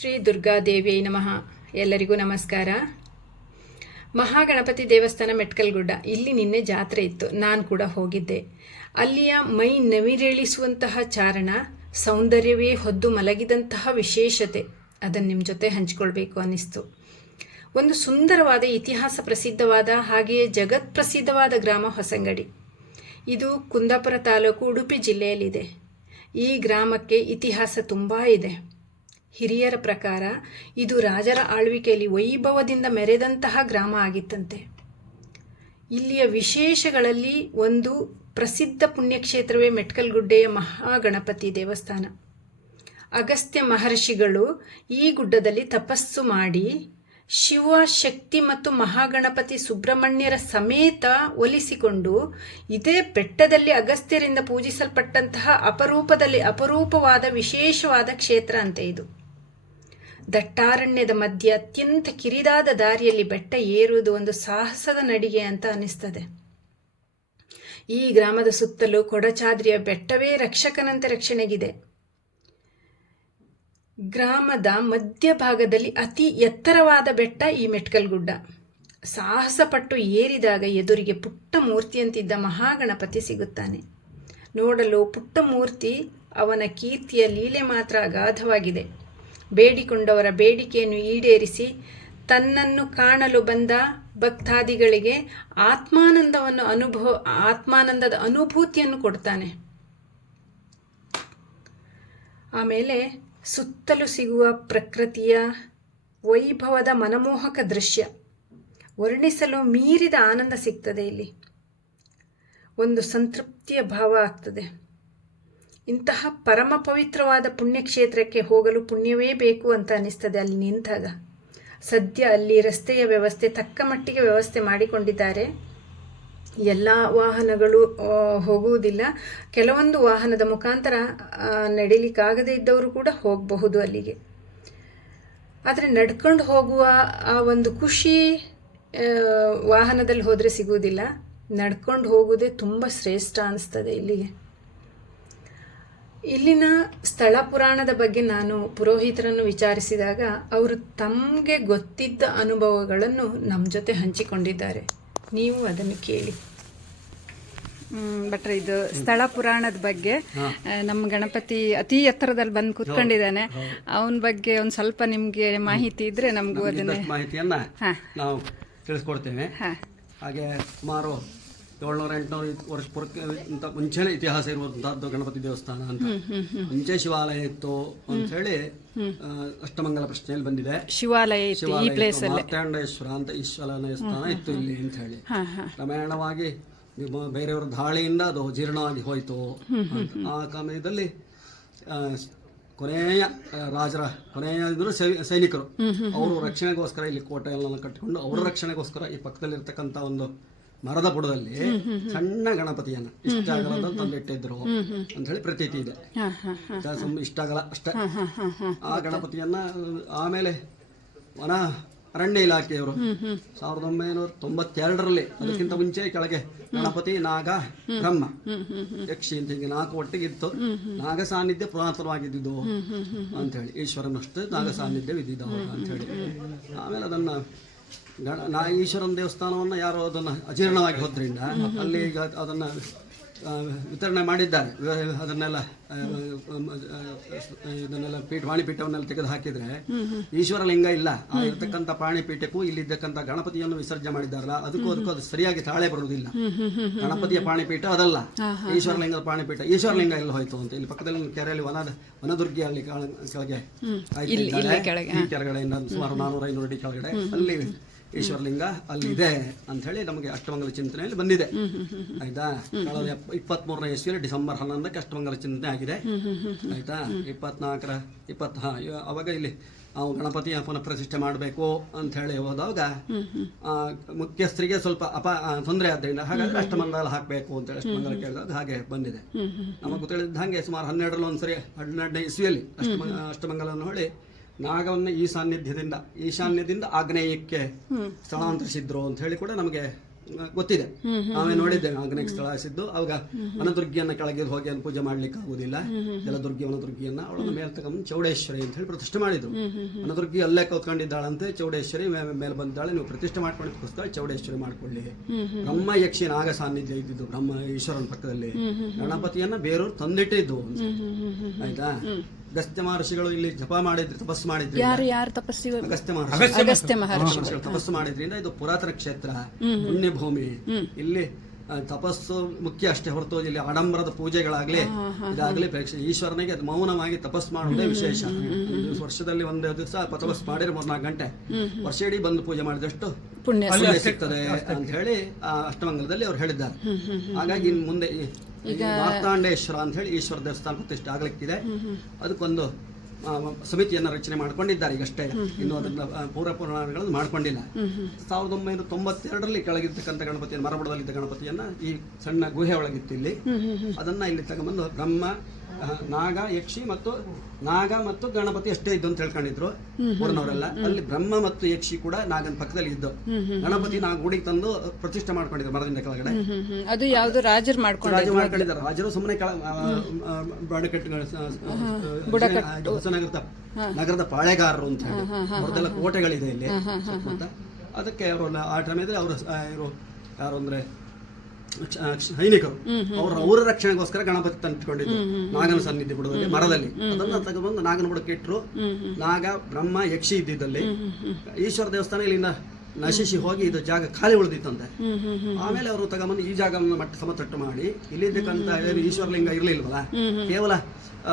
ಶ್ರೀ ದುರ್ಗಾದೇವಿಯೈ ನಮಃ. ಎಲ್ಲರಿಗೂ ನಮಸ್ಕಾರ. ಮಹಾಗಣಪತಿ ದೇವಸ್ಥಾನ ಮೆಟ್ಕಲ್ಗುಡ್ಡ. ಇಲ್ಲಿ ನಿನ್ನೆ ಜಾತ್ರೆ ಇತ್ತು. ನಾನು ಕೂಡ ಹೋಗಿದ್ದೆ. ಅಲ್ಲಿಯ ಮೈ ನವಿರೇಳಿಸುವಂತಹ ಚಾರಣ, ಸೌಂದರ್ಯವೇ ಹೊದ್ದು ಮಲಗಿದಂತಹ ವಿಶೇಷತೆ. ಅದನ್ನು ನಿಮ್ಮ ಜೊತೆ ಹಂಚಿಕೊಳ್ಬೇಕು ಅನ್ನಿಸ್ತು. ಒಂದು ಸುಂದರವಾದ ಇತಿಹಾಸ ಪ್ರಸಿದ್ಧವಾದ ಹಾಗೆಯೇ ಜಗತ್ ಪ್ರಸಿದ್ಧವಾದ ಗ್ರಾಮ ಹೊಸಂಗಡಿ. ಇದು ಕುಂದಾಪುರ ತಾಲೂಕು ಉಡುಪಿ ಜಿಲ್ಲೆಯಲ್ಲಿದೆ. ಈ ಗ್ರಾಮಕ್ಕೆ ಇತಿಹಾಸ ತುಂಬ ಇದೆ. ಹಿರಿಯರ ಪ್ರಕಾರ ಇದು ರಾಜರ ಆಳ್ವಿಕೆಯಲ್ಲಿ ವೈಭವದಿಂದ ಮೆರೆದಂತಹ ಗ್ರಾಮ ಆಗಿತ್ತಂತೆ. ಇಲ್ಲಿಯ ವಿಶೇಷಗಳಲ್ಲಿ ಒಂದು ಪ್ರಸಿದ್ಧ ಪುಣ್ಯಕ್ಷೇತ್ರವೇ ಮೆಟ್ಕಲ್ಗುಡ್ಡೆಯ ಮಹಾಗಣಪತಿ ದೇವಸ್ಥಾನ. ಅಗಸ್ತ್ಯ ಮಹರ್ಷಿಗಳು ಈ ಗುಡ್ಡದಲ್ಲಿ ತಪಸ್ಸು ಮಾಡಿ ಶಿವ, ಶಕ್ತಿ ಮತ್ತು ಮಹಾಗಣಪತಿ ಸುಬ್ರಹ್ಮಣ್ಯರ ಸಮೇತ ಒಲಿಸಿಕೊಂಡು ಇದೇ ಬೆಟ್ಟದಲ್ಲಿ ಅಗಸ್ತ್ಯರಿಂದ ಪೂಜಿಸಲ್ಪಟ್ಟಂತಹ ಅಪರೂಪದಲ್ಲಿ ಅಪರೂಪವಾದ ವಿಶೇಷವಾದ ಕ್ಷೇತ್ರ ಅಂತೆ ಇದು. ದಟ್ಟಾರಣ್ಯದ ಮಧ್ಯೆ ಅತ್ಯಂತ ಕಿರಿದಾದ ದಾರಿಯಲ್ಲಿ ಬೆಟ್ಟ ಏರುವುದು ಒಂದು ಸಾಹಸದ ನಡಿಗೆ ಅಂತ ಅನಿಸ್ತದೆ ಈ ಗ್ರಾಮದ ಸುತ್ತಲೂ ಕೊಡಚಾದ್ರಿಯ ಬೆಟ್ಟವೇ ರಕ್ಷಕನಂತೆ ರಕ್ಷಣೆಗಿದೆ. ಗ್ರಾಮದ ಮಧ್ಯಭಾಗದಲ್ಲಿ ಅತಿ ಎತ್ತರವಾದ ಬೆಟ್ಟ ಈ ಮೆಟ್ಕಲ್ಗುಡ್ಡ. ಸಾಹಸಪಟ್ಟು ಏರಿದಾಗ ಎದುರಿಗೆ ಪುಟ್ಟ ಮೂರ್ತಿಯಂತಿದ್ದ ಮಹಾಗಣಪತಿ ಸಿಗುತ್ತಾನೆ. ನೋಡಲು ಪುಟ್ಟ ಮೂರ್ತಿ ಅವನ ಕೀರ್ತಿಯ ಲೀಲೆ ಮಾತ್ರ ಅಗಾಧವಾಗಿದೆ. ಬೇಡಿಕೊಂಡವರ ಬೇಡಿಕೆಯನ್ನು ಈಡೇರಿಸಿ ತನ್ನನ್ನು ಕಾಣಲು ಬಂದ ಭಕ್ತಾದಿಗಳಿಗೆ ಆತ್ಮಾನಂದವನ್ನು ಅನುಭವ, ಆತ್ಮಾನಂದದ ಅನುಭೂತಿಯನ್ನು ಕೊಡ್ತಾನೆ. ಆಮೇಲೆ ಸುತ್ತಲೂ ಸಿಗುವ ಪ್ರಕೃತಿಯ ವೈಭವದ ಮನಮೋಹಕ ದೃಶ್ಯ. ವರ್ಣಿಸಲು ಮೀರಿದ ಆನಂದ ಸಿಗ್ತದೆ ಇಲ್ಲಿ. ಒಂದು ಸಂತೃಪ್ತಿಯ ಭಾವ ಆಗ್ತದೆ. ಇಂತಹ ಪರಮ ಪವಿತ್ರವಾದ ಪುಣ್ಯಕ್ಷೇತ್ರಕ್ಕೆ ಹೋಗಲು ಪುಣ್ಯವೇ ಬೇಕು ಅಂತ ಅನ್ನಿಸ್ತದೆ ಅಲ್ಲಿ ನಿಂತಾಗ. ಸದ್ಯ ಅಲ್ಲಿ ರಸ್ತೆಯ ವ್ಯವಸ್ಥೆ, ತಕ್ಕ ಮಟ್ಟಿಗೆ ವ್ಯವಸ್ಥೆ ಮಾಡಿಕೊಂಡಿದ್ದಾರೆ. ಎಲ್ಲ ವಾಹನಗಳು ಹೋಗುವುದಿಲ್ಲ. ಕೆಲವೊಂದು ವಾಹನದ ಮುಖಾಂತರ ನಡೀಲಿಕ್ಕಾಗದೇ ಇದ್ದವರು ಕೂಡ ಹೋಗಬಹುದು ಅಲ್ಲಿಗೆ. ಆದರೆ ನಡ್ಕೊಂಡು ಹೋಗುವ ಆ ಒಂದು ಖುಷಿ ವಾಹನದಲ್ಲಿ ಹೋದರೆ ಸಿಗುವುದಿಲ್ಲ. ನಡ್ಕೊಂಡು ಹೋಗುವುದೇ ತುಂಬ ಶ್ರೇಷ್ಠ ಅನಿಸ್ತದೆ ಇಲ್ಲಿಗೆ. ಇಲ್ಲಿನ ಸ್ಥಳ ಪುರಾಣದ ಬಗ್ಗೆ ನಾನು ಪುರೋಹಿತರನ್ನು ವಿಚಾರಿಸಿದಾಗ ಅವರು ತಮಗೆ ಗೊತ್ತಿದ್ದ ಅನುಭವಗಳನ್ನು ನಮ್ಮ ಜೊತೆ ಹಂಚಿಕೊಂಡಿದ್ದಾರೆ. ನೀವು ಅದನ್ನು ಕೇಳಿ. ಭಟ್ರ ಇದು ಸ್ಥಳ ಪುರಾಣದ ಬಗ್ಗೆ ನಮ್ಮ ಗಣಪತಿ ಅತಿ ಎತ್ತರದಲ್ಲಿ ಬಂದು ಕೂತ್ಕೊಂಡಿದ್ದಾನೆ. ಅವನ ಬಗ್ಗೆ ಒಂದು ಸ್ವಲ್ಪ ನಿಮಗೆ ಮಾಹಿತಿ ಇದ್ರೆ ನಮಗೂ ಅದನ್ನ ಮಾಹಿತಿಯನ್ನು ಮಾಹಿತಿಯನ್ನ ನಾವು ತಿಳಿಸ್ಕೊಡ್ತೇವೆ. ಹಾ. ಹಾಗೆ ಸುಮಾರು ಏಳ್ನೂರ ಎಂಟುನೂರ ವರ್ಷ ಪೂರ್ವಕ್ಕೆ ಇಂಥ ಮುಂಚೆನೇ ಇತಿಹಾಸ ಇರುವಂತಹದ್ದು ಗಣಪತಿ ದೇವಸ್ಥಾನ ಅಂತ. ಮುಂಚೆ ಶಿವಾಲಯ ಇತ್ತು ಅಂತ ಹೇಳಿ ಅಷ್ಟಮಂಗಲ ಪ್ರಶ್ನೆಯಲ್ಲಿ ಬಂದಿದೆ. ಶಿವಾಲಯ ಮಾರ್ತಾಂಡೇಶ್ವರ ಅಂತ ಈಶ್ವರನ ಸ್ಥಾನ ಇತ್ತು ಇಲ್ಲಿ ಅಂತ ಹೇಳಿ. ರಾಮಾಯಣವಾಗಿ ಕ್ರಮೇಣವಾಗಿ ಬೇರೆಯವರ ದಾಳಿಯಿಂದ ಅದು ಜೀರ್ಣವಾಗಿ ಹೋಯಿತು. ಆ ಸಮಯದಲ್ಲಿ ಕೊನೆಯ ರಾಜರ ಕೊನೆಯ ಇದ್ರು ಸೈನಿಕರು. ಅವರು ರಕ್ಷಣೆಗೋಸ್ಕರ ಇಲ್ಲಿ ಕೋಟೆಯನ್ನ ಕಟ್ಟಿಕೊಂಡು ಅವರ ರಕ್ಷಣೆಗೋಸ್ಕರ ಈ ಪಕ್ಕದಲ್ಲಿರ್ತಕ್ಕಂಥ ಒಂದು ಮರದ ಬುಡದಲ್ಲಿ ಸಣ್ಣ ಗಣಪತಿಯನ್ನ ಇಷ್ಟ ಅಂತ ತಂದಿಟ್ಟಿದ್ರು ಅಂತ ಹೇಳಿ ಪ್ರತೀತಿ ಇದೆ. ಇಷ್ಟ ಅಷ್ಟೇ. ಆ ಗಣಪತಿಯನ್ನ ಆಮೇಲೆ ವನ ಅರಣ್ಯ ಇಲಾಖೆಯವರು ಸಾವಿರದ ಒಂಬೈನೂರ ತೊಂಬತ್ತೆರಡರಲ್ಲಿ ಅದಕ್ಕಿಂತ ಮುಂಚೆ ಕೆಳಗೆ ಗಣಪತಿ ನಾಗ ಬ್ರಹ್ಮ. ಯಕ್ಷಿ ಅಂತ ಹೀಗೆ ನಾಲ್ಕು ಒಟ್ಟಿಗಿತ್ತು ನಾಗ ಸಾನ್ನಿಧ್ಯ ಪುರಾತನವಾಗಿದ್ದು ಅಂತ ಹೇಳಿ ಈಶ್ವರನಷ್ಟು ನಾಗ ಸಾನ್ನಿಧ್ಯ ಇದ್ದಿದ್ದವು ಅಂತ ಹೇಳಿ ಆಮೇಲೆ ಅದನ್ನ ಗಣ ನಾ ಈಶ್ವರನ ದೇವಸ್ಥಾನವನ್ನ ಯಾರು ಅದನ್ನ ಅಜೀರ್ಣವಾಗಿ ಹೋದ್ರಿಂದ ಅಲ್ಲಿ ಈಗ ಅದನ್ನ ವಿತರಣೆ ಮಾಡಿದ್ದಾರೆ. ಅದನ್ನೆಲ್ಲ ಇದನ್ನೆಲ್ಲ ಪೀಠ ಪಾಣಿಪೀಠವನ್ನೆಲ್ಲ ತೆಗೆದು ಹಾಕಿದ್ರೆ ಈಶ್ವರ ಲಿಂಗ ಇಲ್ಲ. ಆ ಇರ್ತಕ್ಕಂಥ ಪಾಣಿಪೀಠಕ್ಕೂ ಇಲ್ಲಿದ್ದಕ್ಕಂಥ ಗಣಪತಿಯನ್ನು ವಿಸರ್ಜನೆ ಮಾಡಿದ್ದಾರಲ್ಲ ಅದಕ್ಕೂ ಅದಕ್ಕೂ ಅದು ಸರಿಯಾಗಿ ತಾಳೆ ಬರುವುದಿಲ್ಲ. ಗಣಪತಿಯ ಪಾಣಿಪೀಠ ಅದಲ್ಲ. ಈಶ್ವರ ಲಿಂಗದ ಪಾಣಿಪೀಠ ಈಶ್ವರಲಿಂಗ ಎಲ್ಲ ಹೋಯ್ತು ಅಂತ. ಇಲ್ಲಿ ಪಕ್ಕದಲ್ಲಿ ಕೆರೆಯಲ್ಲಿ ವನದ ವನದುರ್ಗಿ ಅಲ್ಲಿ ಕೆಳ- ಕೆಳಗೆ ಕೆಳಗಡೆ ಸುಮಾರು ನಾನೂರ ಐನೂರು ಅಡಿ ಕೆಳಗಡೆ. ಅಲ್ಲಿ ಈಶ್ವರಲಿಂಗ ಅಲ್ಲಿ ಇದೆ ಅಂತ ಹೇಳಿ ನಮಗೆ ಅಷ್ಟಮಂಗಲ ಚಿಂತನೆಯಲ್ಲಿ ಬಂದಿದೆ. ಆಯ್ತಾ? ಕಳೆದ ಇಪ್ಪತ್ತ್ ಮೂರನೇ ಇಸ್ವಿಯಲ್ಲಿ ಡಿಸೆಂಬರ್ ಹನ್ನೊಂದಕ್ಕೆ ಅಷ್ಟಮಂಗಲ ಚಿಂತನೆ ಆಗಿದೆ. ಆಯ್ತಾ? ಇಪ್ಪತ್ನಾಲ್ಕರ ಇಪ್ಪತ್ ಅವಾಗ ಇಲ್ಲಿ ನಾವು ಗಣಪತಿಯ ಪುನಃ ಪ್ರತಿಷ್ಠೆ ಮಾಡಬೇಕು ಅಂತ ಹೇಳಿ ಹೋದಾಗ ಆ, ಮುಖ್ಯಸ್ಥರಿಗೆ ಸ್ವಲ್ಪ ಅಪ ತೊಂದರೆ ಆದ್ದರಿಂದ ಹಾಗಾದ್ರೆ ಅಷ್ಟಮಂಗಲ ಹಾಕಬೇಕು ಅಂತ ಹೇಳಿ ಅಷ್ಟಮಂಗಲ ಕೇಳಿದಾಗ ಹಾಗೆ ಬಂದಿದೆ. ನಮಗೆ ತಿಳಿದ ಹಾಗೆ ಸುಮಾರು ಹನ್ನೆರಡರಲ್ಲಿ ಒಂದ್ಸರಿ ಹನ್ನೆರಡನೇ ಇಸ್ವಿಯಲ್ಲಿ ಅಷ್ಟಮ ಅಷ್ಟಮಂಗಲವನ್ನು ಹೊಳಿ ನಾಗವನ್ನ ಈ ಸಾನ್ನಿಧ್ಯದಿಂದ ಈಶಾನ್ಯದಿಂದ ಆಗ್ನೇಯಕ್ಕೆ ಸ್ಥಳಾಂತರಿಸಿದ್ರು ಅಂತ ಹೇಳಿ ಕೂಡ ನಮಗೆ ಗೊತ್ತಿದೆ. ನಾವೇ ನೋಡಿದ್ದೇವೆ ಆಗ್ನೇಯ ಸ್ಥಳ ಸಿದ್ದು ಅವಾಗ ವನದುರ್ಗಿಯನ್ನ ಕೆಳಗೆ ಹೋಗಿ ಅಲ್ಲಿ ಪೂಜೆ ಮಾಡ್ಲಿಕ್ಕೆ ಆಗುದಿಲ್ಲ. ಜಲದುರ್ಗಿ, ವನದುರ್ಗಿಯನ್ನ ಅವಳನ್ನ ಮೇಲೆ ತಗೊಂಡು ಚೌಡೇಶ್ವರಿ ಅಂತ ಹೇಳಿ ಪ್ರತಿಷ್ಠೆ ಮಾಡಿದ್ರು. ವನದುರ್ಗಿ ಅಲ್ಲೇ ಕೂತ್ಕೊಂಡಿದ್ದಾಳಂತೆ, ಚೌಡೇಶ್ವರಿ ಮೇಲೆ ಬಂದಾಳೆ ನೀವು ಪ್ರತಿಷ್ಠೆ ಮಾಡ್ಕೊಂಡಿದ್ದಕ್ಕೋಸ್ಕರ ಚೌಡೇಶ್ವರಿ ಮಾಡ್ಕೊಳ್ಳಿ. ಬ್ರಹ್ಮ ಯಕ್ಷಿ ನಾಗ ಸಾನ್ನಿಧ್ಯ ಇದ್ದಿದ್ದು ಬ್ರಹ್ಮ ಈಶ್ವರನ ಪಕ್ಕದಲ್ಲಿ. ಗಣಪತಿಯನ್ನ ಬೇರೆಯವ್ರು ತಂದಿಟ್ಟಿದ್ದು ಅಂತ. ಆಯ್ತಾ? ಅಗಸ್ತ್ಯ ಮಹರ್ಷಿಗಳು ಇಲ್ಲಿ ಜಪ ಮಾಡಿದ್ರಿ ತಪಸ್ಸು ಮಾಡಿದ್ರಿ. ಯಾರು ಯಾರು ತಪಸ್ಸಿ ಅಗಸ್ತ್ಯ ಮಹರ್ಷಿ ಅಗಸ್ತ್ಯ ಮಹರ್ಷಿಗಳು. ತಪಸ್ಸು ಮಾಡಿದ್ರಿಂದ ಇದು ಪುರಾತನ ಕ್ಷೇತ್ರ ಪುಣ್ಯಭೂಮಿ. ಇಲ್ಲಿ ತಪಸ್ಸು ಮುಖ್ಯ ಅಷ್ಟೇ ಹೊರತು ಇಲ್ಲಿ ಆಡಂಬರದ ಪೂಜೆಗಳಾಗ್ಲಿ ಇದಾಗ್ಲಿ ಪ್ರೇಕ್ಷೆ. ಈಶ್ವರನಿಗೆ ಅದು ಮೌನವಾಗಿ ತಪಸ್ಸು ಮಾಡೋದೇ ವಿಶೇಷ. ವರ್ಷದಲ್ಲಿ ಒಂದೇ ದಿವಸ ತಪಸ್ಸು ಮಾಡಿದ್ರೆ ಮೂರ್ನಾಲ್ಕು ಗಂಟೆ. ವರ್ಷ ಇಡೀ ಬಂದು ಪೂಜೆ ಮಾಡಿದಷ್ಟು ಪುಣ್ಯ ಸಿಗ್ತದೆ ಅಂತ ಹೇಳಿ ಆ ಅಷ್ಟಮಂಗಲದಲ್ಲಿ ಅವ್ರು ಹೇಳಿದ್ದಾರೆ. ಹಾಗಾಗಿ ಇನ್ ಮುಂದೆ ಮಾರ್ತಾಂಡೇಶ್ವರ ಅಂತ ಹೇಳಿ ಈಶ್ವರ ದೇವಸ್ಥಾನ ಪ್ರತಿಷ್ಠೆ ಆಗ್ಲಿಕ್ಕಿದೆ. ಅದಕ್ಕೊಂದು ಸಮಿತಿಯನ್ನ ರಚನೆ ಮಾಡ್ಕೊಂಡಿದ್ದಾರೆ. ಈಗಷ್ಟೇ ಇನ್ನು ಅದನ್ನ ಪೂರ್ವ ಪುರಾಣಗಳನ್ನು ಮಾಡ್ಕೊಂಡಿಲ್ಲ. ಸಾವಿರದ ಒಂಬೈನೂರ ತೊಂಬತ್ತೆರಡರಲ್ಲಿ ಕೆಳಗಿರ್ತಕ್ಕಂಥ ಗಣಪತಿಯನ್ನು ಮರಬುಡದಲ್ಲಿದ್ದ ಗಣಪತಿಯನ್ನ ಈ ಸಣ್ಣ ಗುಹೆ ಒಳಗಿತ್ತು ಇಲ್ಲಿ ಅದನ್ನ ಇಲ್ಲಿ ತಗೊಂಡ್ಬಂದು ಬ್ರಹ್ಮ ನಾಗ ಯಕ್ಷಿ ಮತ್ತು ನಾಗ ಮತ್ತು ಗಣಪತಿ ಅಷ್ಟೇ ಇದ್ದು ಅಂತ ಹೇಳ್ಕೊಂಡಿದ್ರು ಊರಿನವರೆಲ್ಲ. ಅಲ್ಲಿ ಬ್ರಹ್ಮ ಮತ್ತು ಯಕ್ಷಿ ಕೂಡ ನಾಗನ ಪಕ್ಕದಲ್ಲಿ ಇದ್ದು. ಗಣಪತಿ ನಾಗ ಗುಡಿಗೆ ತಂದು ಪ್ರತಿಷ್ಠೆ ಮಾಡ್ಕೊಂಡಿದ್ರು ಮರದಿಂದ ಕೆಳಗಡೆ. ಅದು ಯಾವ್ದು ರಾಜರು ಮಾಡ್ಕೊಂಡು ಮಾಡ್ಕೊಂಡಿದ್ದಾರೆ. ರಾಜರು ಸುಮ್ಮನೆ ಕೆಳ ಹೊಸನಗರದ ನಗರದ ಪಾಳೆಗಾರರು ಅಂತ ಹೇಳಿ. ಅವ್ರದ್ದೆಲ್ಲ ಕೋಟೆಗಳಿದೆ ಇಲ್ಲಿ. ಅದಕ್ಕೆ ಅವರು ಆ ಟೈಮಲ್ಲಿ ಅವರು ಯಾರು ಅಂದ್ರೆ ಸೈನಿಕರು. ಅವರ ಅವರ ರಕ್ಷಣೆಗೋಸ್ಕರ ಗಣಪತಿ ತಂದಿಟ್ಕೊಂಡಿದ್ರು ನಾಗನ ಸನ್ನಿಧಿ ಬುಡದಲ್ಲಿ ಮರದಲ್ಲಿ. ಅದನ್ನ ತಗೊಂಡು ನಾಗನ ಬುಡಕ್ಕೆ ಇಟ್ರು. ನಾಗ ಬ್ರಹ್ಮ ಯಕ್ಷಿ ಇದ್ದಿದ್ದಲ್ಲಿ. ಈಶ್ವರ ದೇವಸ್ಥಾನ ಇಲ್ಲಿಂದ ನಶಿಸಿ ಹೋಗಿ ಇದು ಜಾಗ ಖಾಲಿ ಉಳಿದಿತ್ತಂತೆ ಆಮೇಲೆ ಅವರು ತಗೊಂಬಂದು ಈ ಜಾಗವನ್ನು ಮಟ್ಟ ಸಮತಟ್ಟು ಮಾಡಿ. ಇಲ್ಲಿದ್ದಕ್ಕಂತ ಏನು ಈಶ್ವರಲಿಂಗ ಇರಲಿಲ್ವಲ್ಲ? ಕೇವಲ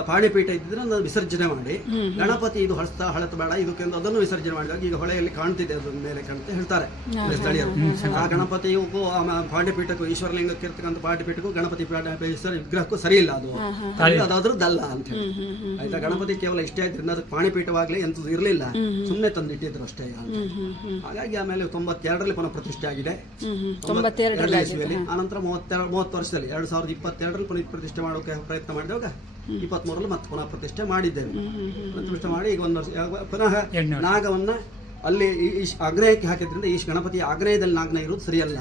ಪಾಣಿಪೀಠ ಇದ್ದಿದ್ರೆ ಅದನ್ನ ವಿಸರ್ಜನೆ ಮಾಡಿ. ಗಣಪತಿ ಇದು ಹಳಸ್ತಾ ಹಳತ ಬೇಡ ಇದಕ್ಕೆ ಅಂತ ಅದನ್ನು ವಿಸರ್ಜನೆ ಮಾಡಿದಾಗ ಈಗ ಹೊಳೆಯಲ್ಲಿ ಕಾಣ್ತಿದೆ ಅದ್ರ ಮೇಲೆ ಕಾಣುತ್ತೆ ಹೇಳ್ತಾರೆ. ಸ್ಥಳೀಯರು ಆ ಗಣಪತಿಗೂ ಪಾಂಡ್ಯಪೀಠಕ್ಕೂ ಈಶ್ವರಲಿಂಗಕ್ಕೆ ಇರ್ತಕ್ಕಂಥ ಪಾಂಡ್ಯಪೀಠಕ್ಕೂ ಗಣಪತಿ ವಿಗ್ರಹಕ್ಕೂ ಸರಿ ಇಲ್ಲ ಅದು. ಅದಾದ್ರೂ ದಲ್ಲ ಅಂತ ಹೇಳಿ. ಆಯ್ತಾ? ಗಣಪತಿ ಕೇವಲ ಇಷ್ಟೇ ಆದ್ರಿಂದ ಅದಕ್ಕೆ ಪಾಣಿಪೀಠವಾಗ್ಲಿ ಎಂತದ್ದು ಇರಲಿಲ್ಲ. ಸುಮ್ಮನೆ ತಂದಿಟ್ಟಿದ್ರು ಅಷ್ಟೇ ಹಾಗಾಗಿ ಆಮೇಲೆ ತೊಂಬತ್ತೆರಡರಲ್ಲಿ ಪುನಃ ಪ್ರತಿಷ್ಠೆ ಆಗಿದೆ. ಆನಂತರ ಮೂವತ್ತೆರಡು ಮೂವತ್ತು ವರ್ಷದಲ್ಲಿ ಎರಡು ಸಾವಿರದ ಇಪ್ಪತ್ತೆರಡರಲ್ಲಿ ಪುನಃ ಪ್ರತಿಷ್ಠೆ ಮಾಡೋಕೆ ಪ್ರಯತ್ನ ಮಾಡಿದಾಗ ಇಪ್ಪತ್ಮೂರರಲ್ಲಿ ಮತ್ತೆ ಪುನಃ ಪ್ರತಿಷ್ಠೆ ಮಾಡಿದ್ದೇವೆ ಪ್ರತಿಷ್ಠೆ ಮಾಡಿ ಈಗ ಒಂದು ವರ್ಷ ಪುನಃ ನಾಗವನ್ನ ಅಲ್ಲಿ ಈಶ್ ಆಗ್ರಹಕ್ಕೆ ಹಾಕಿದ್ರಿಂದ ಈಶ್ ಗಣಪತಿ ಆಗ್ರಹದಲ್ಲಿ ನಾಗನ ಇರೋದು ಸರಿಯಲ್ಲ.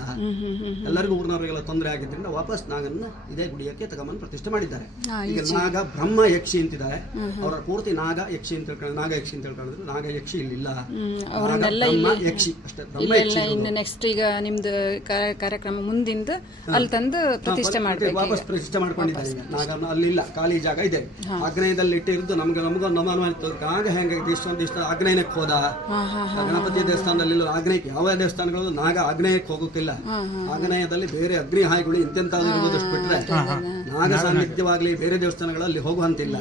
ಎಲ್ಲರಿಗೂ ಊರಿನವರಿಗೆಲ್ಲ ತೊಂದರೆ ಆಗಿದ್ರಿಂದ ವಾಪಸ್ ನಾಗನ್ನ ಇದೇ ಗುಡಿಯಕ್ಕೆ ತಗೊಂಬಂದು ಪ್ರತಿಷ್ಠೆ ಮಾಡಿದ್ದಾರೆ. ಈಗ ನಾಗ ಬ್ರಹ್ಮ ಯಕ್ಷಿ ಅಂತಿದ್ದಾರೆ. ಅವರ ಪೂರ್ತಿ ನಾಗ ಯಕ್ಷಿ ಅಂತ ಹೇಳ್ಕೊಂಡು ನಾಗ ಯಕ್ಷಿ ಅಂತ ಹೇಳ್ಕೊಂಡ್ರೆ ನಾಗ ಯಕ್ಷಿ ಇಲ್ಲಿಲ್ಲ. ಬ್ರಹ್ಮ ಯಕ್ಷಿ ಅಷ್ಟೇ. ಬ್ರಹ್ಮ ಯಕ್ಷಿ ಇನ್ನು ನೆಕ್ಸ್ಟ್ ಈಗ ನಿಮ್ದು ಕಾರ್ಯಕ್ರಮ ಮುಂದಿಂದ ಅಲ್ಲಿ ತಂದು ಪ್ರತಿಷ್ಠೆ ಮತ್ತೆ ವಾಪಸ್ ಪ್ರತಿಷ್ಠೆ ಮಾಡ್ಕೊಂಡಿದ್ದಾರೆ ನಾಗನ ಅಲ್ಲಿಲ್ಲ ಖಾಲಿ ಜಾಗ ಇದೆ. ಆಗ್ನೇಯದಲ್ಲಿ ಇಟ್ಟಿರೋದು ನಮ್ಗೆ ನಮಗೂ ನಮ್ಮ ನಾಗ ಹೆಂಗೆ ಇಷ್ಟೊಂದು ಇಷ್ಟ ಆಗ್ನೇಯಕ್ಕೆ ಹೋದ. ಗಣಪತಿ ದೇವಸ್ಥಾನದಲ್ಲಿ ಆಗ್ನೇಯಕ್ಕೆ ಯಾವ ದೇವಸ್ಥಾನಗಳು ನಾಗ ಆಗ್ನೇಯಕ್ಕೆ ಹೋಗೋಕ್ಕಿಲ್ಲ. ಆಗ್ನೇಯದಲ್ಲಿ ಬೇರೆ ಅಗ್ನಿ ಹಾಯಿಗಳು ಇಂತೆಂತ ಇರುವುದಷ್ಟು ಬಿಟ್ರೆ ನಾಗ ಸಾನ್ನಿಧ್ಯವಾಗ್ಲಿ ಬೇರೆ ದೇವಸ್ಥಾನಗಳಲ್ಲಿ ಹೋಗುವಂತಿಲ್ಲ.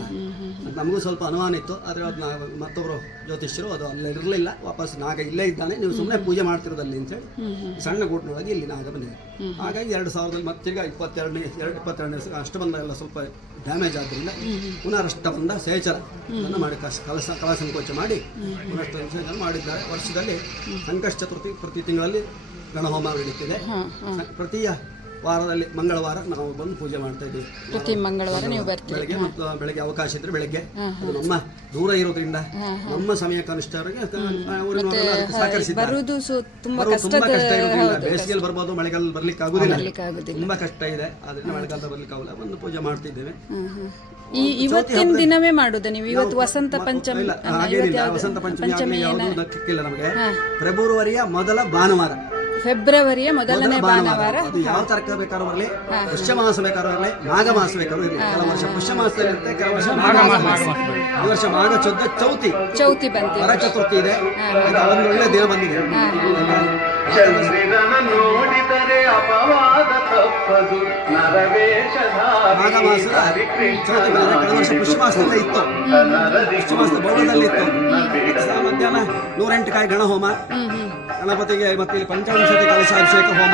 ನಮಗೂ ಸ್ವಲ್ಪ ಅನುಮಾನ ಇತ್ತು ಆದ್ರೆ ಅದು ನಾವು ಮತ್ತೊಬ್ರು ಜ್ಯೋತಿಷ್ಯರು ಅದು ಅಲ್ಲಿ ಇರಲಿಲ್ಲ ವಾಪಸ್ ನಾಗ ಇಲ್ಲೇ ಇದ್ದಾನೆ ನೀವು ಸುಮ್ಮನೆ ಪೂಜೆ ಮಾಡ್ತಿರೋದಲ್ಲಿ ಅಂತೇಳಿ ಸಣ್ಣ ಗೂಟಿನೊಳಗೆ ಇಲ್ಲಿ ನಾಗ ಬಂದಿದೆ. ಹಾಗಾಗಿ ಎರಡು ಸಾವಿರದಲ್ಲಿ ಮತ್ತೀಗ ಇಪ್ಪತ್ತೆರಡನೇ ಎರಡು ಇಪ್ಪತ್ತೆರಡನೇ ಅಷ್ಟು ಎಲ್ಲ ಸ್ವಲ್ಪ ಡ್ಯಾಮೇಜ್ ಆದ್ದರಿಂದ ಪುನರಷ್ಟಬಂಧ ಸೇಚರ ಅದನ್ನು ಮಾಡಿ ಕಸ ಕಲಸ ಕಲಾ ಸಂಕೋಚ ಮಾಡಿ ಪುನರಷ್ಟ ಸೇಚನ ಮಾಡಿದ್ದಾರೆ. ವರ್ಷದಲ್ಲಿ ಸಂಕಷ್ಟ ಚತುರ್ಥಿ ಪ್ರತಿ ತಿಂಗಳಲ್ಲಿ ಗಣಹೋಮ ನಡೀತಿದೆ. ಪ್ರತಿಯ ವಾರದಲ್ಲಿ ಮಂಗಳವಾರ ನಾವು ಬಂದು ಪೂಜೆ ಮಾಡ್ತಾ ಇದ್ದೀವಿ. ಪ್ರತಿ ಮಂಗಳವಾರ ನೀವು ಬರ್ತೀರಿ. ಬೆಳಗ್ಗೆ ಮತ್ತು ಬೆಳಗ್ಗೆ ಅವಕಾಶ ಇದ್ರೆ ಬೆಳಗ್ಗೆ. ಅದು ನಮ್ಮ ದೂರ ಇರೋದ್ರಿಂದ ನಮ್ಮ ಸಮಯ ಕನಿಷ್ಠ ಅವರಿಗೆ ಅದಕ್ಕೆ ಸಹಕರಿಸಿದ್ದಾರೆ. ಬರುವುದು ತುಂಬಾ ಕಷ್ಟ ಇರೋದ್ರಿಂದ ಬೇಸಿಗೆಯಲ್ಲಿ ಬರ್ಬೋದು ಮಳೆಗಾಲ ಬರ್ಲಿಕ್ಕೆ ಆಗುದಿಲ್ಲ. ತುಂಬಾ ಕಷ್ಟ ಇದೆ. ಅದರಿಂದ ಮಳೆಗಾಲ ಬರ್ಲಿಕ್ಕೆ ಆಗುಲ್ಲ ಒಂದು ಪೂಜೆ ಮಾಡ್ತಿದ್ದೇವೆ. ಈ ಇವತ್ತಿನ ದಿನವೇ ಮಾಡುದ ನೀವು. ಇವತ್ತು ವಸಂತ ಪಂಚಮಿ ಯಾವ್ದು? ವಸಂತ ಪಂಚಮಿ ನಮಗೆ ಫೆಬ್ರವರಿಯ ಮೊದಲ ಭಾನುವಾರ. ಫೆಬ್ರವರಿಯ ಮೊದಲನೇ ಮೊದಲ ಭಾನುವಾರ. ಅದು ಯಾವ ತರಕ ಬೇಕಾದ್ರೂ ಬರಲಿ ಪುಷ್ಯ ಮಾಸ ಬೇಕಾದ್ರೂ ಬರಲಿ ಮಾಘ ಮಾಸ ಬೇಕಾದ್ರೂ ಇರಲಿ ಕೆಲವು ವರ್ಷ ಪುಷ್ಯ ಮಾಸದಲ್ಲಿ ಇರುತ್ತೆ ಕೆಲವು ವರ್ಷ ಮಾಘ ಮಾಸ ಈ ವರ್ಷ ಮಾಘ ಚೌದ ಚೌತಿ. ಚೌತಿ ಬಂತಿ. ವರ ಚತುರ್ಥಿ ಇದೆ. ಆಯ್ತಾ? ಒಂದು ಒಳ್ಳೆ ದಿನ ಬಂದಿದೆ. ಚಂದ್ರಿದನ ನೋಡಿದರೆ ಅಪವಾದ ತಪ್ಪದು. ಮಾಘ ಮಾಸದ ಚೌತಿ ಬಂದಿದೆ. ಕಳೆದ ವರ್ಷ ಪುಷ್ಯ ಮಾಸದಲ್ಲೇ ಇತ್ತು. ಪುಷ್ಯ ಮಾಸದ ಬೌಳದಲ್ಲಿ ಇತ್ತು. ಮಧ್ಯಾಹ್ನ ನೂರೆಂಟು ಕಾಯಿ ಗಣ ಹೋಮ. ಗಣಪತಿಗೆ ಮತ್ತೆ ಇಲ್ಲಿ ಕಲಶ ಅಭಿಷೇಕ ಹೋಮ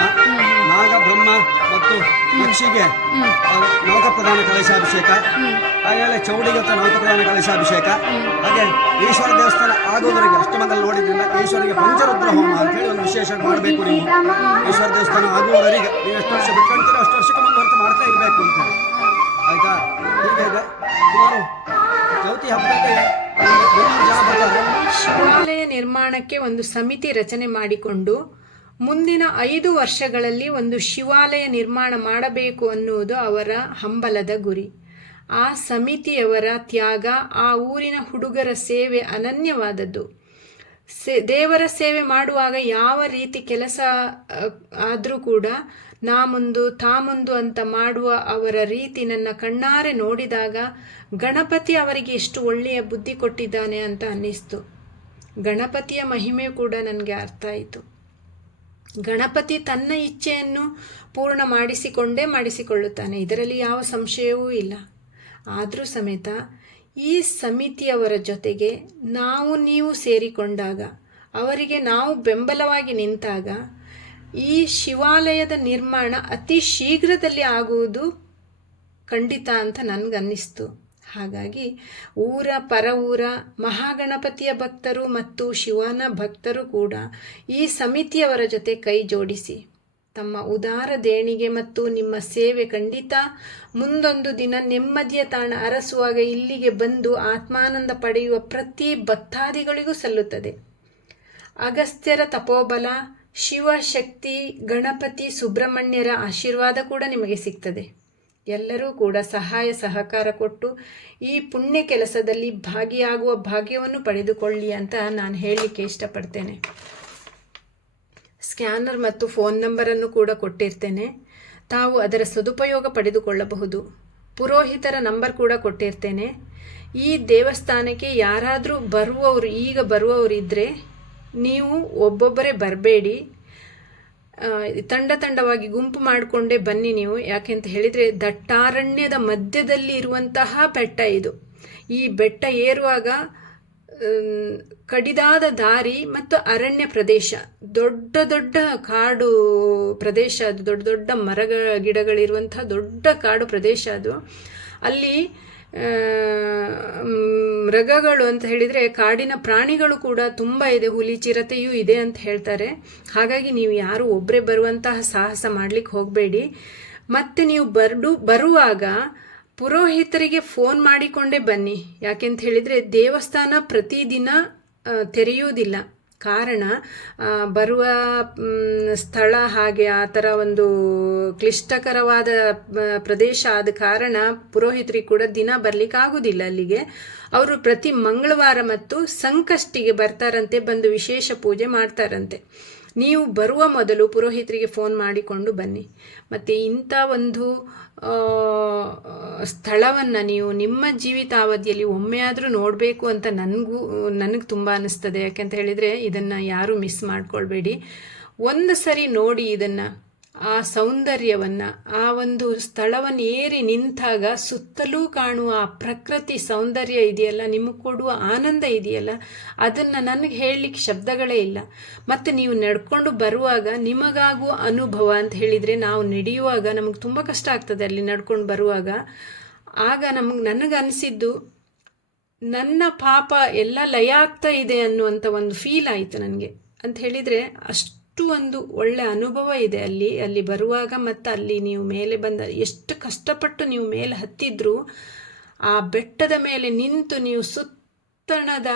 ನಾಗ ಬ್ರಹ್ಮ ಮತ್ತು ಯಕ್ಷಿಗೆ ಪ್ರಧಾನ ನೌಕಪ್ರಧಾನ ಕಲಶಾಭಿಷೇಕ ಆಮೇಲೆ ಚೌಡಿಗೆ ನೌಕ ಪ್ರಧಾನ ಕಲಶ ಕಲಶಾಭಿಷೇಕ ಹಾಗೆ ಈಶ್ವರ ದೇವಸ್ಥಾನ ಆಗೋದರಿಗೆ ಅಷ್ಟಮದಲ್ಲಿ ನೋಡಿದ್ರಿಂದ ಈಶ್ವರಿಗೆ ಪಂಚರುದ್ರ ಹೋಮ ಅಂತೇಳಿ ಒಂದು ವಿಶೇಷ ಮಾಡಬೇಕು ನೀವು. ಈಶ್ವರ ದೇವಸ್ಥಾನ ಆಗುವವರಿಗೆ ನೀವು ಎಷ್ಟು ವರ್ಷ ಬಿಟ್ಕೊಂತೀರೋ ಅಷ್ಟು ವರ್ಷಕ್ಕೆ ಹೊರತು ಮಾಡ್ತಾ ಇರಬೇಕು ಅಂತ ಆಯ್ತಾ? ಹೀಗೆ ಇದೆ. ಸುಮಾರು ಚೌತಿ ಹಬ್ಬಕ್ಕೆ ಮುನ್ನೂರು ಜನ ಬರ್ತಾರೆ ನಿರ್ಮಾಣಕ್ಕೆ ಒಂದು ಸಮಿತಿ ರಚನೆ ಮಾಡಿಕೊಂಡು ಮುಂದಿನ ಐದು ವರ್ಷಗಳಲ್ಲಿ ಒಂದು ಶಿವಾಲಯ ನಿರ್ಮಾಣ ಮಾಡಬೇಕು ಅನ್ನುವುದು ಅವರ ಹಂಬಲದ ಗುರಿ. ಆ ಸಮಿತಿಯವರ ತ್ಯಾಗ ಆ ಊರಿನ ಹುಡುಗರ ಸೇವೆ ಅನನ್ಯವಾದದ್ದು. ಸೇ, ದೇವರ ಸೇವೆ ಮಾಡುವಾಗ ಯಾವ ರೀತಿ ಕೆಲಸ, ಆದರೂ ಕೂಡ ನಾ ಮುಂದು ತಾ ಮುಂದು ಅಂತ ಮಾಡುವ ಅವರ ರೀತಿ ನನ್ನ ಕಣ್ಣಾರೆ ನೋಡಿದಾಗ ಗಣಪತಿ ಅವರಿಗೆ ಎಷ್ಟು ಒಳ್ಳೆಯ ಬುದ್ಧಿ ಕೊಟ್ಟಿದ್ದಾನೆ ಅಂತ ಅನ್ನಿಸ್ತು. ಗಣಪತಿಯ ಮಹಿಮೆ ಕೂಡ ನನಗೆ ಅರ್ಥ ಆಯಿತು. ಗಣಪತಿ ತನ್ನ ಇಚ್ಛೆಯನ್ನು ಪೂರ್ಣ ಮಾಡಿಸಿಕೊಂಡೇ ಮಾಡಿಸಿಕೊಳ್ಳುತ್ತಾನೆ. ಇದರಲ್ಲಿ ಯಾವ ಸಂಶಯವೂ ಇಲ್ಲ. ಆದರೂ ಸಮೇತ ಈ ಸಮಿತಿಯವರ ಜೊತೆಗೆ ನಾವು ನೀವು ಸೇರಿಕೊಂಡಾಗ, ಅವರಿಗೆ ನಾವು ಬೆಂಬಲವಾಗಿ ನಿಂತಾಗ, ಈ ಶಿವಾಲಯದ ನಿರ್ಮಾಣ ಅತಿ ಶೀಘ್ರದಲ್ಲಿ ಆಗುವುದು ಖಂಡಿತ ಅಂತ ನನಗನ್ನಿಸ್ತು. ಹಾಗಾಗಿ ಊರ ಪರ ಊರ ಮಹಾಗಣಪತಿಯ ಭಕ್ತರು ಮತ್ತು ಶಿವನ ಭಕ್ತರು ಕೂಡ ಈ ಸಮಿತಿಯವರ ಜೊತೆ ಕೈ ಜೋಡಿಸಿ ತಮ್ಮ ಉದಾರ ದೇಣಿಗೆ ಮತ್ತು ನಿಮ್ಮ ಸೇವೆ ಖಂಡಿತ ಮುಂದೊಂದು ದಿನ ನೆಮ್ಮದಿಯ ತಾಣ ಅರಸುವಾಗ ಇಲ್ಲಿಗೆ ಬಂದು ಆತ್ಮಾನಂದ ಪಡೆಯುವ ಪ್ರತಿ ಭಕ್ತಾದಿಗಳಿಗೂ ಸಲ್ಲುತ್ತದೆ. ಅಗಸ್ತ್ಯರ ತಪೋಬಲ, ಶಿವಶಕ್ತಿ, ಗಣಪತಿ, ಸುಬ್ರಹ್ಮಣ್ಯರ ಆಶೀರ್ವಾದ ಕೂಡ ನಿಮಗೆ ಸಿಗ್ತದೆ. ಎಲ್ಲರೂ ಕೂಡ ಸಹಾಯ ಸಹಕಾರ ಕೊಟ್ಟು ಈ ಪುಣ್ಯ ಕೆಲಸದಲ್ಲಿ ಭಾಗಿಯಾಗುವ ಭಾಗ್ಯವನ್ನು ಪಡೆದುಕೊಳ್ಳಿ ಅಂತ ನಾನು ಹೇಳಲಿಕ್ಕೆ ಇಷ್ಟಪಡ್ತೇನೆ. ಸ್ಕ್ಯಾನರ್ ಮತ್ತು ಫೋನ್ ನಂಬರನ್ನು ಕೂಡ ಕೊಟ್ಟಿರ್ತೇನೆ. ತಾವು ಅದರ ಸದುಪಯೋಗ ಪಡೆದುಕೊಳ್ಳಬಹುದು. ಪುರೋಹಿತರ ನಂಬರ್ ಕೂಡ ಕೊಟ್ಟಿರ್ತೇನೆ. ಈ ದೇವಸ್ಥಾನಕ್ಕೆ ಯಾರಾದರೂ ಬರುವವರು, ಈಗ ಬರುವವರಿದ್ದರೆ ನೀವು ಒಬ್ಬೊಬ್ಬರೇ ಬರಬೇಡಿ. ತಂಡ ತಂಡವಾಗಿ ಗುಂಪು ಮಾಡಿಕೊಂಡೇ ಬನ್ನಿ ನೀವು. ಯಾಕೆಂತ ಹೇಳಿದರೆ ದಟ್ಟಾರಣ್ಯದ ಮಧ್ಯದಲ್ಲಿ ಇರುವಂತಹ ಬೆಟ್ಟ ಇದು. ಈ ಬೆಟ್ಟ ಏರುವಾಗ ಕಡಿದಾದ ದಾರಿ ಮತ್ತು ಅರಣ್ಯ ಪ್ರದೇಶ. ದೊಡ್ಡ ದೊಡ್ಡ ಕಾಡು ಪ್ರದೇಶ ಅದು. ದೊಡ್ಡ ದೊಡ್ಡ ಮರಗ, ಗಿಡಗಳಿರುವಂತಹ ದೊಡ್ಡ ಕಾಡು ಪ್ರದೇಶ ಅದು. ಅಲ್ಲಿ ಮೃಗಗಳು ಅಂತ ಹೇಳಿದರೆ ಕಾಡಿನ ಪ್ರಾಣಿಗಳು ಕೂಡ ತುಂಬ ಇದೆ, ಹುಲಿ ಚಿರತೆಯೂ ಇದೆ ಅಂತ ಹೇಳ್ತಾರೆ. ಹಾಗಾಗಿ ನೀವು ಯಾರು ಒಬ್ಬರೇ ಬರುವಂತಹ ಸಾಹಸ ಮಾಡಲಿಕ್ಕೆ ಹೋಗಬೇಡಿ. ಮತ್ತು ನೀವು ಬರ್ಡು, ಬರುವಾಗ ಪುರೋಹಿತರಿಗೆ ಫೋನ್ ಮಾಡಿಕೊಂಡೇ ಬನ್ನಿ. ಯಾಕೆಂತ ಹೇಳಿದರೆ ದೇವಸ್ಥಾನ ಪ್ರತಿದಿನ ತೆರೆಯುವುದಿಲ್ಲ. ಕಾರಣ ಬರುವ ಸ್ಥಳ ಹಾಗೆ ಆ ಥರ ಒಂದು ಕ್ಲಿಷ್ಟಕರವಾದ ಪ್ರದೇಶ ಆದ ಕಾರಣ ಪುರೋಹಿತರಿಗೆ ಕೂಡ ದಿನ ಬರಲಿಕ್ಕಾಗೋದಿಲ್ಲ ಅಲ್ಲಿಗೆ. ಅವರು ಪ್ರತಿ ಮಂಗಳವಾರ ಮತ್ತು ಸಂಕಷ್ಟಿಗೆ ಬರ್ತಾರಂತೆ, ಬಂದು ವಿಶೇಷ ಪೂಜೆ ಮಾಡ್ತಾರಂತೆ. ನೀವು ಬರುವ ಮೊದಲು ಪುರೋಹಿತರಿಗೆ ಫೋನ್ ಮಾಡಿಕೊಂಡು ಬನ್ನಿ. ಮತ್ತು ಇಂಥ ಒಂದು ಸ್ಥಳವನ್ನು ನೀವು ನಿಮ್ಮ ಜೀವಿತಾವಧಿಯಲ್ಲಿ ಒಮ್ಮೆಯಾದರೂ ನೋಡಬೇಕು ಅಂತ ನನಗೂ, ನನಗೆ ತುಂಬ ಅನ್ನಿಸ್ತದೆ ಯಾಕೆಂತ ಹೇಳಿದರೆ ಇದನ್ನು ಯಾರೂ ಮಿಸ್ ಮಾಡ್ಕೊಳ್ಬೇಡಿ. ಒಂದು ಸರಿ ನೋಡಿ ಇದನ್ನು. ಆ ಸೌಂದರ್ಯವನ್ನು, ಆ ಒಂದು ಸ್ಥಳವನ್ನು ಏರಿ ನಿಂತಾಗ ಸುತ್ತಲೂ ಕಾಣುವ ಆ ಪ್ರಕೃತಿ ಸೌಂದರ್ಯ ಇದೆಯಲ್ಲ, ನಿಮಗೆ ಕೊಡುವ ಆನಂದ ಇದೆಯಲ್ಲ, ಅದನ್ನು ನನಗೆ ಹೇಳಲಿಕ್ಕೆ ಶಬ್ದಗಳೇ ಇಲ್ಲ. ಮತ್ತು ನೀವು ನಡ್ಕೊಂಡು ಬರುವಾಗ ನಿಮಗಾಗುವ ಅನುಭವ ಅಂತ ಹೇಳಿದರೆ ನಾವು ನಡೆಯುವಾಗ ನಮಗೆ ತುಂಬ ಕಷ್ಟ ಆಗ್ತದೆ ಅಲ್ಲಿ ನಡ್ಕೊಂಡು ಬರುವಾಗ. ಆಗ ನಮಗೆ ನನಗನ್ನಿಸಿದ್ದು ನನ್ನ ಪಾಪ ಎಲ್ಲ ಲಯ ಆಗ್ತಾ ಇದೆ ಅನ್ನುವಂಥ ಒಂದು ಫೀಲ್ ಆಯಿತು ನನಗೆ. ಅಂತ ಹೇಳಿದರೆ ಅಷ್ಟು ಒಂದು ಒಳ್ಳೆ ಅನುಭವ ಇದೆ ಅಲ್ಲಿ. ಅಲ್ಲಿ ಬರುವಾಗ ಮತ್ತು ಅಲ್ಲಿ ನೀವು ಮೇಲೆ ಬಂದ ಎಷ್ಟು ಕಷ್ಟಪಟ್ಟು ನೀವು ಮೇಲೆ ಹತ್ತಿದ್ರು, ಆ ಬೆಟ್ಟದ ಮೇಲೆ ನಿಂತು ನೀವು ಸುತ್ತಣದ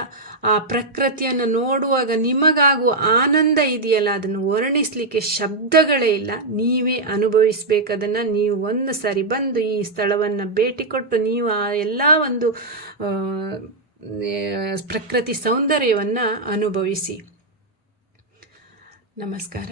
ಆ ಪ್ರಕೃತಿಯನ್ನು ನೋಡುವಾಗ ನಿಮಗಾಗುವ ಆನಂದ ಇದೆಯಲ್ಲ, ಅದನ್ನು ವರ್ಣಿಸಲಿಕ್ಕೆ ಶಬ್ದಗಳೇ ಇಲ್ಲ. ನೀವೇ ಅನುಭವಿಸಬೇಕದನ್ನು ನೀವು ಒಂದು ಸಾರಿ ಬಂದು ಈ ಸ್ಥಳವನ್ನು ಭೇಟಿ ಕೊಟ್ಟು ನೀವು ಆ ಎಲ್ಲ ಒಂದು ಪ್ರಕೃತಿ ಸೌಂದರ್ಯವನ್ನು ಅನುಭವಿಸಿ. ನಮಸ್ಕಾರ